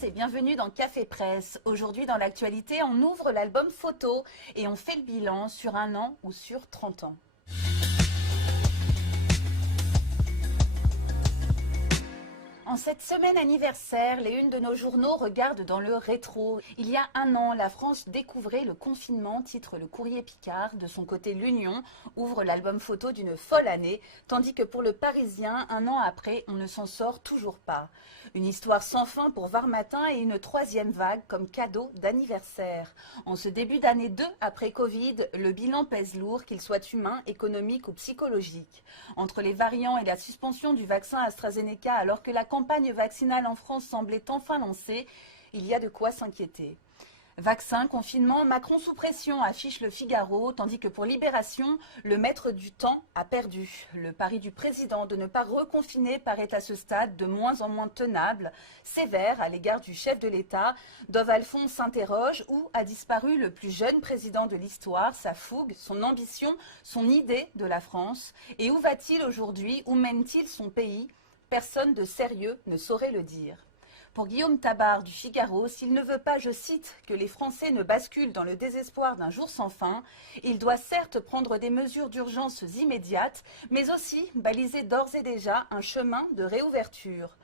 tous et bienvenue dans Café Presse. Aujourd'hui dans l'actualité, on ouvre l'album photo et on fait le bilan sur un an ou sur 30 ans. En cette semaine anniversaire, les unes de nos journaux regardent dans le rétro. Il y a un an, la France découvrait le confinement, titre le Courrier Picard. De son côté, l'Union ouvre l'album photo d'une folle année, tandis que pour le Parisien, un an après, on ne s'en sort toujours pas. Une histoire sans fin pour Var Matin et une troisième vague comme cadeau d'anniversaire. En ce début d'année 2 après Covid, le bilan pèse lourd, qu'il soit humain, économique ou psychologique. Entre les variants et la suspension du vaccin AstraZeneca alors que la campagne vaccinale en France semblait enfin lancée, il y a de quoi s'inquiéter. Vaccin, confinement, Macron sous pression, affiche le Figaro, tandis que pour Libération, le maître du temps a perdu. Le pari du président de ne pas reconfiner paraît à ce stade de moins en moins tenable, sévère à l'égard du chef de l'État. Dov Alphonse s'interroge, où a disparu le plus jeune président de l'histoire, sa fougue, son ambition, son idée de la France? Et où va-t-il aujourd'hui? Où mène-t-il son pays? Personne de sérieux ne saurait le dire. Pour Guillaume Tabar du Figaro, s'il ne veut pas, je cite, que les Français ne basculent dans le désespoir d'un jour sans fin, il doit certes prendre des mesures d'urgence immédiates, mais aussi baliser d'ores et déjà un chemin de réouverture.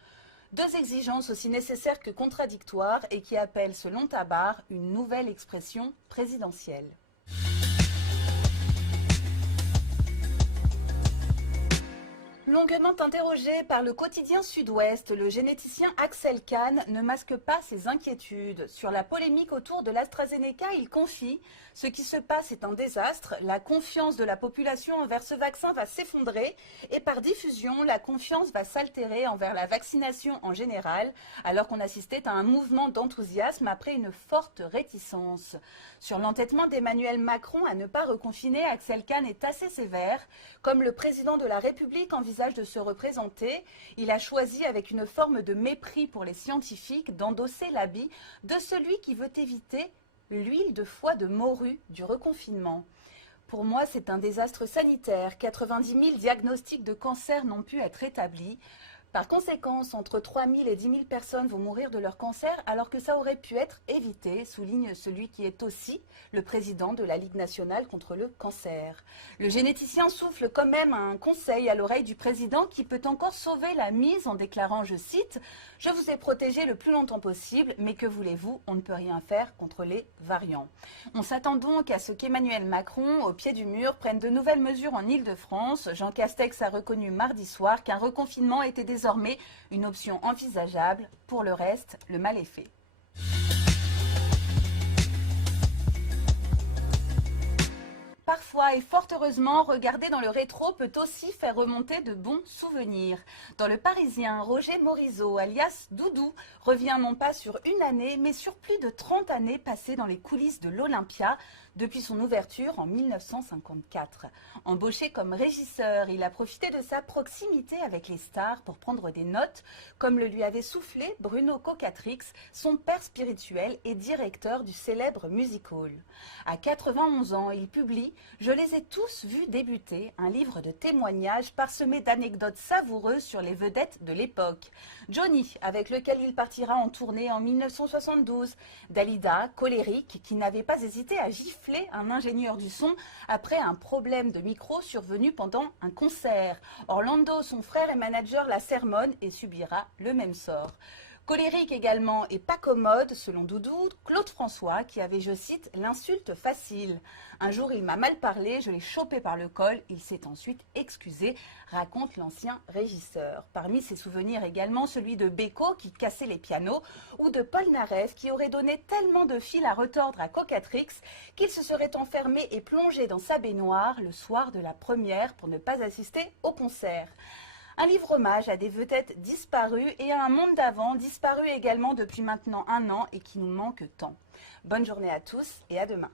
Deux exigences aussi nécessaires que contradictoires et qui appellent, selon Tabar, une nouvelle expression présidentielle. Longuement interrogé par le quotidien Sud-Ouest, le généticien Axel Kahn ne masque pas ses inquiétudes. Sur la polémique autour de l'AstraZeneca, il confie « Ce qui se passe est un désastre, la confiance de la population envers ce vaccin va s'effondrer et par diffusion, la confiance va s'altérer envers la vaccination en général, alors qu'on assistait à un mouvement d'enthousiasme après une forte réticence. » Sur l'entêtement d'Emmanuel Macron à ne pas reconfiner, Axel Kahn est assez sévère. Comme le président de la République envisage de se représenter, il a choisi avec une forme de mépris pour les scientifiques d'endosser l'habit de celui qui veut éviter l'huile de foie de morue du reconfinement. Pour moi, c'est un désastre sanitaire. 90 000 diagnostics de cancer n'ont pu être établis. Par conséquent, entre 3 000 et 10 000 personnes vont mourir de leur cancer alors que ça aurait pu être évité, souligne celui qui est aussi le président de la Ligue nationale contre le cancer. Le généticien souffle quand même un conseil à l'oreille du président qui peut encore sauver la mise en déclarant, je cite, « Je vous ai protégé le plus longtemps possible, mais que voulez-vous, on ne peut rien faire contre les variants ». On s'attend donc à ce qu'Emmanuel Macron, au pied du mur, prenne de nouvelles mesures en Île-de-France. Jean Castex a reconnu mardi soir qu'un reconfinement était désormais une option envisageable. Pour le reste, le mal est fait. Parfois et fort heureusement, regarder dans le rétro peut aussi faire remonter de bons souvenirs. Dans le Parisien, Roger Morizot, alias Doudou, revient non pas sur une année, mais sur plus de 30 années passées dans les coulisses de l'Olympia, depuis son ouverture en 1954. Embauché comme régisseur, il a profité de sa proximité avec les stars pour prendre des notes, comme le lui avait soufflé Bruno Cocatrix, son père spirituel et directeur du célèbre music hall. À 91 ans, il publie « Je les ai tous vus débuter », un livre de témoignages parsemé d'anecdotes savoureuses sur les vedettes de l'époque. Johnny, avec lequel il partira en tournée en 1972. Dalida, colérique, qui n'avait pas hésité à gifler un ingénieur du son après un problème de micro survenu pendant un concert. Orlando, son frère et manager, la sermonne et subira le même sort. Colérique également et pas commode, selon Doudou, Claude François, qui avait, je cite, l'insulte facile. Un jour, il m'a mal parlé, je l'ai chopé par le col, il s'est ensuite excusé, raconte l'ancien régisseur. Parmi ses souvenirs également, celui de Beko, qui cassait les pianos, ou de Paul Naref, qui aurait donné tellement de fil à retordre à Cocatrix qu'il se serait enfermé et plongé dans sa baignoire le soir de la première pour ne pas assister au concert. Un livre hommage à des vedettes disparues et à un monde d'avant disparu également depuis maintenant un an et qui nous manque tant. Bonne journée à tous et à demain.